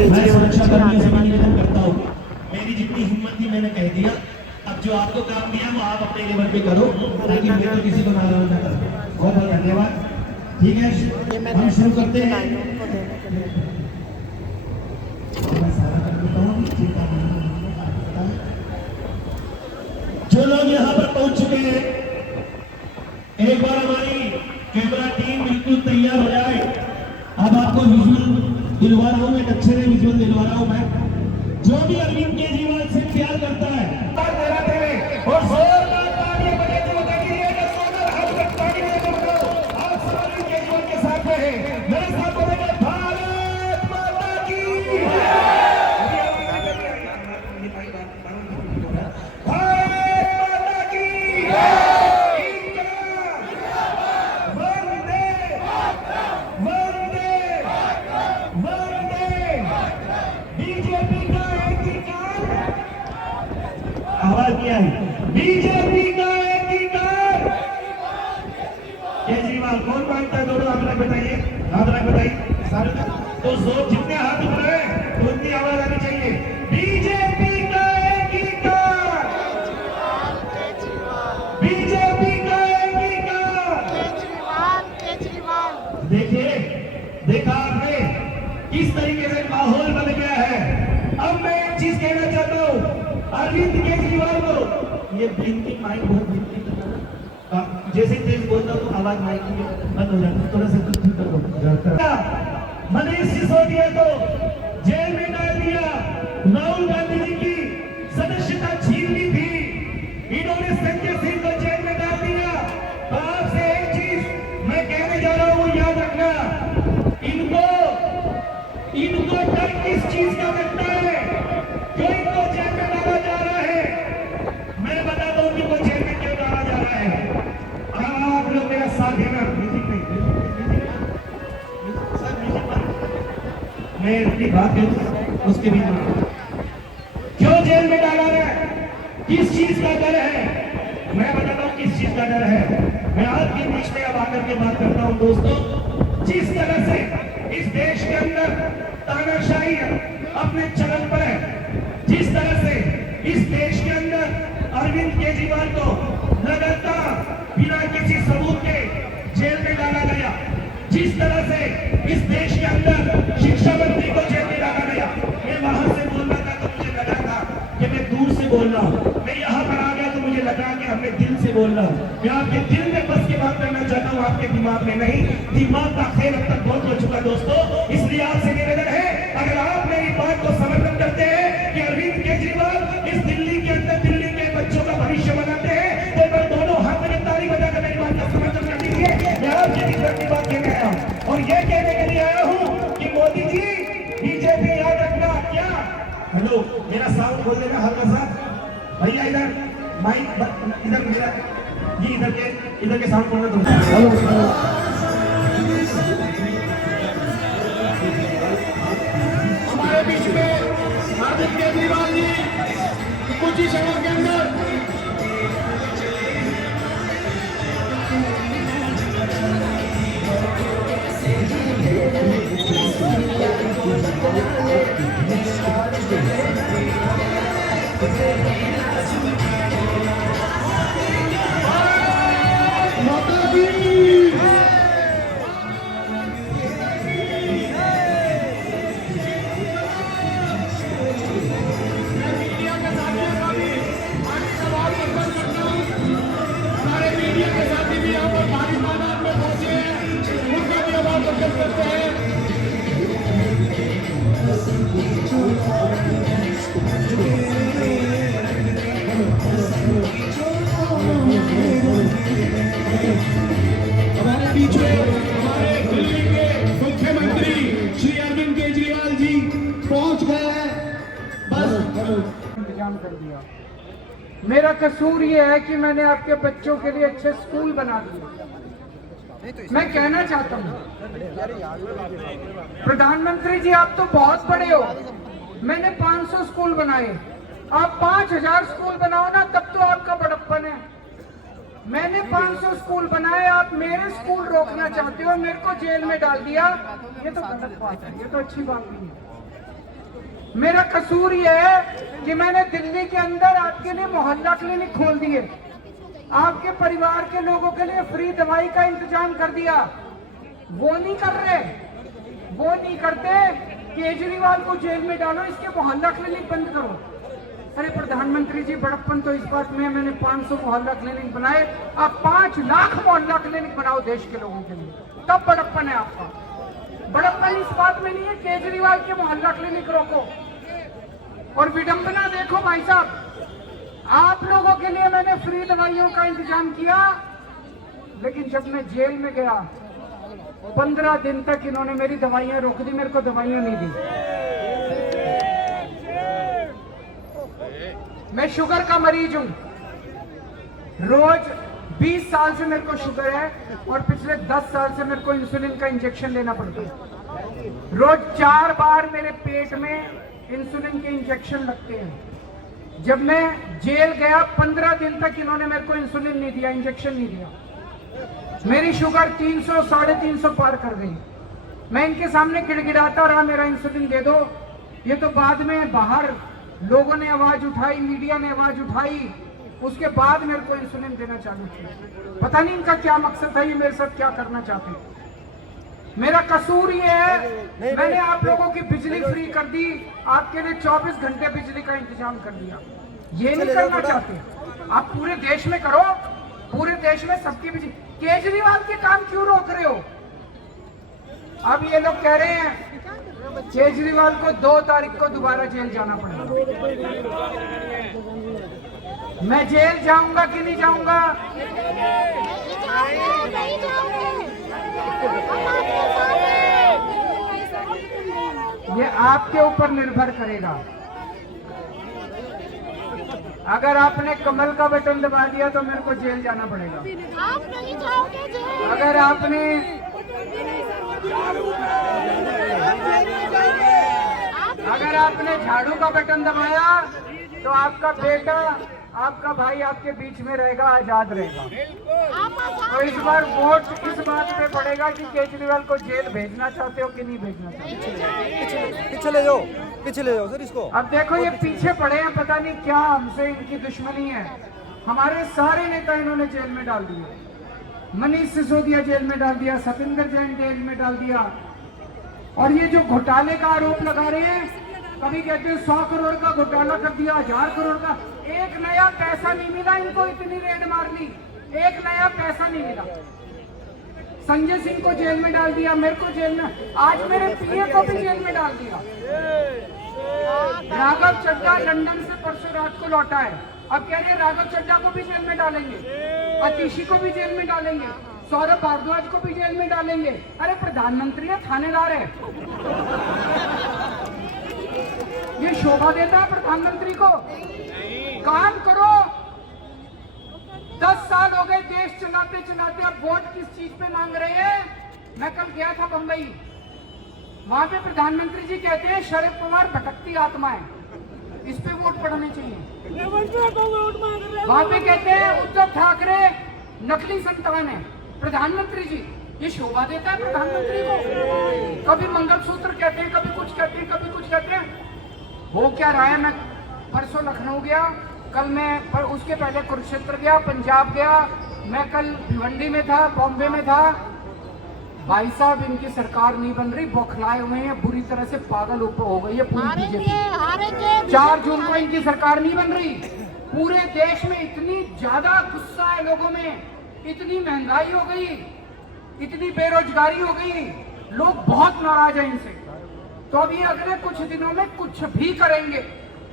मैं सुरक्षा कर्मियों से निवेदन करता हूँ, मेरी जितनी हिम्मत थी मैंने कह दिया। अब जो आपको काम दिया वो आप अपने लेवल पे करो, ताकि मैं तो किसी को नाराज न करूं। बहुत बहुत धन्यवाद। ठीक है, हम शुरू करते हैं। जो लोग यहाँ पर पहुंच चुके हैं, एक बार हमारी कैमरा टीम बिल्कुल तैयार हो जाए। अब आपको विजुअल दिलवा रहा हूं, एक अच्छे से विजुअल दिलवा रहा हूं मैं। जो भी अरविंद केजरीवाल से प्यार करता है और जोरदार तालियां बजाते हुए देखिए, हाथ तक ताली बजाते बताओ आप सब अरविंद केजरीवाल के साथ में हैं। मेरे साथ बोलेंगे भारत माता की आवाज किया है, बीजेपी का एकीकरण। केजरीवाल कौन मांगता है? दोनों हाथ रख बताइए, हाथ रख बताइए सारे। तो जोर जितने हाथ उठ रहे हैं उतनी आवाज आनी चाहिए। बीजेपी का एकीकरण, बीजेपी का एकीकरण। देखिए, देखा आपने किस तरीके से माहौल बन गया है। अब मैं एक चीज कहना चाहता हूं अरविंद केजरीवाल को, ये ब्लिंकिंग माइक बहुत ब्लिंकिंग करता है, जैसे तेज बोलता हूँ तो आवाज माइक की बंद हो जाती है, थोड़ा सा कुछ ठीक करो। मनीष सिसोदिया को जेल में डाल दिया, राहुल गांधी जी की सदस्यता छीन ली थी, इन्होंने संजय सिंह को जेल में डाल दिया। तो आपसे एक चीज मैं कहने जा रहा हूँ, याद रखना, इनको डर किस चीज का लगता है? क्यों इनको जेल में डाला जा रहा है? मैं बताता हूं इनको जेल में क्यों डाला जा रहा है। आप लोग मेरा साथ देना। मैं अपनी बात करूं उसके भी क्यों जेल में डाला है, किस चीज का डर है? मैं बताता हूं किस चीज का डर है। मैं आपके बीच में अब आकर के बात करता हूं दोस्तों। जिस तरह से इस देश के अंदर तानाशाही अपने चरम पर है, जिस तरह से इस देश के अंदर अरविंद केजरीवाल को लगातार बिना किसी सबूत के जेल में डाला गया, जिस तरह से इस देश के अंदर शिक्षा मंत्री को जेल में डाला गया, मैं वहां से बोल रहा था तो मुझे लगा था कि मैं दूर से बोल रहा हूं, मैं यहां पर आ गया तो मुझे लगा कि हमें दिल से बोल रहा हूं। मैं आपके दिल में बस के बात करना चाहता हूं, आपके दिमाग में नहीं। दिमाग का खेल अब तक बहुत हो चुका दोस्तों, इसलिए आपसे निवेदन है, अगर आप मेरी बात को समर्थन करते हैं कि अरविंद केजरीवाल इस दिल्ली के अंदर दिल्ली के बच्चों का भविष्य बनाते हैं, तो मैं दोनों हाथ में ताली बजाकर मेरी बात का समर्थन कर दीजिए। मैं आपकी की बात कहने आया हूं और ये कहने के लिए आया हूं कि मोदी जी, बीजेपी याद रखना। क्या हेलो, मेरा साउंड बोल देना हल्का सा भैया, इधर माइक इधर मेरा ये इधर के साउंड बोलना दो। हेलो, हमारे बीच में अरविंद केजरीवाल जी कुछ ही समय के अंदर इंतजाम कर दिया। मेरा कसूर ये है कि मैंने आपके बच्चों के लिए अच्छे स्कूल बना दिए। मैं कहना चाहता हूँ प्रधानमंत्री जी, आप तो बहुत बड़े हो, मैंने 500 स्कूल बनाए, आप 5000 स्कूल बनाओ ना, तब तो आपका बड़प्पन है। मैंने 500 स्कूल बनाए, आप मेरे स्कूल रोकना चाहते हो, मेरे को जेल में डाल दिया, ये तो गलत बात है, ये तो अच्छी बात नहीं है। मेरा कसूर ये है कि मैंने दिल्ली के अंदर आपके लिए मोहल्ला क्लिनिक खोल दिए, आपके परिवार के लोगों के लिए फ्री दवाई का इंतजाम कर दिया। वो नहीं कर रहे, वो नहीं करते। केजरीवाल को जेल में डालो, इसके मोहल्ला क्लिनिक बंद करो। अरे प्रधानमंत्री जी, बड़प्पन तो इस बात में मैंने 500 मोहल्ला क्लिनिक बनाए, आप 5 लाख मोहल्ला क्लिनिक बनाओ देश के लोगों के लिए, तब बड़प्पन है आपका। बड़प्पन इस बात में नहीं है केजरीवाल के मोहल्ला क्लिनिक रोको। और विडंबना देखो भाई साहब, आप लोगों के लिए मैंने फ्री दवाइयों का इंतजाम किया, लेकिन जब मैं जेल में गया 15 दिन तक इन्होंने मेरी दवाइयां रोक दी, मेरे को दवाइयां नहीं दी। मैं शुगर का मरीज हूं, रोज 20 साल से मेरे को शुगर है और पिछले 10 साल से मेरे को इंसुलिन का इंजेक्शन लेना पड़ता है। रोज 4 बार मेरे पेट में इंसुलिन के इंजेक्शन लगते हैं। जब मैं जेल गया 15 दिन तक इन्होंने मेरे को इंसुलिन नहीं दिया, इंजेक्शन नहीं दिया। मेरी शुगर 300 350 पार कर गई। मैं इनके सामने गिड़गिड़ाता रहा, मेरा इंसुलिन दे दो। ये तो बाद में बाहर लोगों ने आवाज उठाई, मीडिया ने आवाज उठाई, उसके बाद मेरे को इंसुलिन देना चालू किया। पता नहीं इनका क्या मकसद था, ये मेरे साथ क्या करना चाहते हैं। मेरा कसूर ये है, मैंने आप लोगों की बिजली फ्री कर दी, आपके लिए 24 घंटे बिजली का इंतजाम कर दिया। ये नहीं करना चाहते आप, पूरे देश में करो, पूरे देश में सबकी बिजली। केजरीवाल के काम क्यों रोक रहे हो? अब ये लोग कह रहे हैं केजरीवाल को 2 तारीख को दोबारा जेल जाना पड़ेगा। मैं जेल जाऊंगा कि नहीं जाऊंगा? ये आपके ऊपर निर्भर करेगा। अगर आपने कमल का बटन दबा दिया तो मेरे को जेल जाना पड़ेगा। आप नहीं जाओगे जेल। अगर आपने झाड़ू का बटन दबाया तो आपका बेटा, आपका भाई आपके बीच में रहेगा, आजाद रहेगा। तो इस बार वोट इस बात पे पड़ेगा कि केजरीवाल को जेल भेजना चाहते हो कि नहीं भेजना चाहते। पीछे ले जाओ सर इसको। अब देखो ये पीछे पड़े हैं, पता नहीं क्या हमसे इनकी दुश्मनी है। हमारे सारे नेता इन्होंने जेल में डाल दिए। मनीष सिसोदिया जेल में डाल दिया, सतेंद्र जैन जेल में डाल दिया। और ये जो घोटाले का आरोप लगा रहे हैं, कभी कहते हैं 100 करोड़ का घोटाला कर दिया, 1000 करोड़ का। एक नया पैसा नहीं मिला इनको, इतनी रेड मार ली, एक नया पैसा नहीं मिला। संजय सिंह को जेल में डाल दिया, मेरे को जेल में, आज मेरे पीए को भी जेल में डाल दिया। राघव चड्ढा लंदन से परसों रात को लौटा है, अब कह रहे हैं राघव चड्ढा को भी जेल में डालेंगे, अतिशी को भी जेल में डालेंगे, सौरभ भारद्वाज को भी जेल में डालेंगे। अरे प्रधानमंत्री है, थानेदार है, ये शोभा देता है प्रधानमंत्री को? काम करो। 10 साल हो गए देश चलाते चलाते, अब वोट किस चीज पे मांग रहे हैं? मैं कल गया था बंबई, वहां पे प्रधानमंत्री जी कहते हैं शरद पवार भटकती आत्मा है, इस पे वोट पड़ने चाहिए। वहां पे कहते हैं उद्धव ठाकरे नकली संतान है। प्रधानमंत्री जी, ये शोभा देता है प्रधानमंत्री को? कभी मंगलसूत्र कहते हैं, कभी कुछ कहते हैं, कभी कुछ कहते हैं। हो क्या रहा है? मैं परसों लखनऊ गया, कल मैं पर उसके पहले कुरुक्षेत्र गया, पंजाब गया, मैं कल भिवंडी में था, बॉम्बे में था। भाई साहब, इनकी सरकार नहीं बन रही, बौखलाए हुए हैं, बुरी तरह से पागल ऊपर हो गई है पूरी बीजेपी। 4 जून को इनकी सरकार नहीं बन रही। पूरे देश में इतनी ज्यादा गुस्सा है लोगों में, इतनी महंगाई हो गई, इतनी बेरोजगारी हो गई, लोग बहुत नाराज हैं इनसे। तो अभी अगले कुछ दिनों में कुछ भी करेंगे,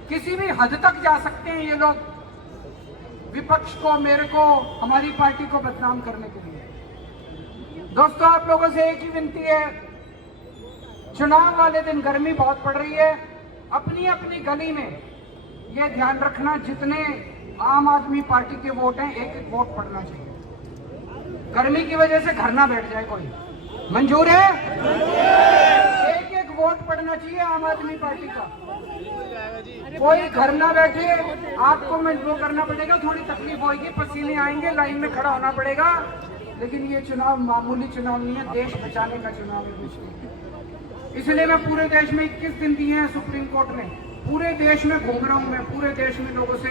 किसी भी हद तक जा सकते हैं ये लोग, विपक्ष को, मेरे को, हमारी पार्टी को बदनाम करने के लिए। दोस्तों, आप लोगों से एक ही विनती है, चुनाव वाले दिन गर्मी बहुत पड़ रही है, अपनी अपनी गली में ये ध्यान रखना, जितने आम आदमी पार्टी के वोट हैं, एक एक वोट पड़ना चाहिए। गर्मी की वजह से घर ना बैठ जाए कोई। मंजूर है? एक एक वोट पड़ना चाहिए आम आदमी पार्टी का। कोई घर ना बैठे, आपको मजबूर करना पड़ेगा, थोड़ी तकलीफ होगी, पसीने आएंगे, लाइन में खड़ा होना पड़ेगा, लेकिन ये चुनाव मामूली चुनाव नहीं है, देश बचाने का चुनाव है। इसलिए मैं पूरे देश में 21 दिन दिए हैं सुप्रीम कोर्ट ने। पूरे देश में घूम रहा हूँ मैं, पूरे देश में लोगों से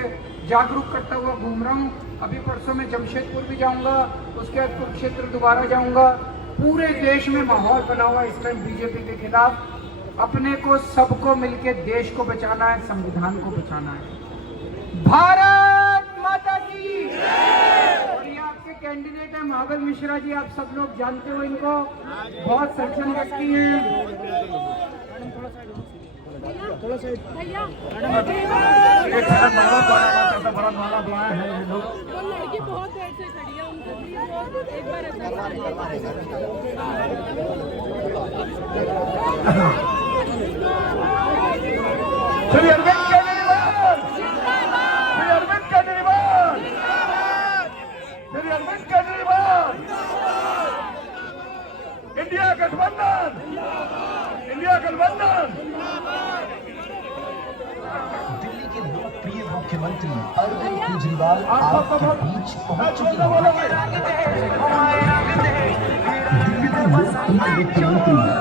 जागरूक करता हुआ घूम रहा हूँ। अभी परसों में जमशेदपुर भी जाऊंगा, उसके बाद कुरुक्षेत्र दोबारा जाऊंगा। पूरे देश में माहौल बना हुआ इस टाइम बीजेपी के खिलाफ। अपने को सबको मिलके देश को बचाना है, संविधान को बचाना है। भारत माता की। और ये आपके कैंडिडेट है महाबल मिश्रा जी, आप सब लोग जानते हो इनको, बहुत सज्जन व्यक्ति हैं। भैया माला बुलाया है ये लोग। वो लड़की बहुत देर से खड़ी है, उनको भी वो एक बार श्री अरविंद केजरीवाल, श्री अरविंद केजरीवाल, श्री अरविंद केजरीवाल, इंडिया गठबंधन, इंडिया गठबंधन। दिल्ली के लोकप्रिय मुख्यमंत्री अरविंद केजरीवाल आपके बीच पहुंच चुके हैं। दिल्ली के लोकप्रिय मुख्यमंत्री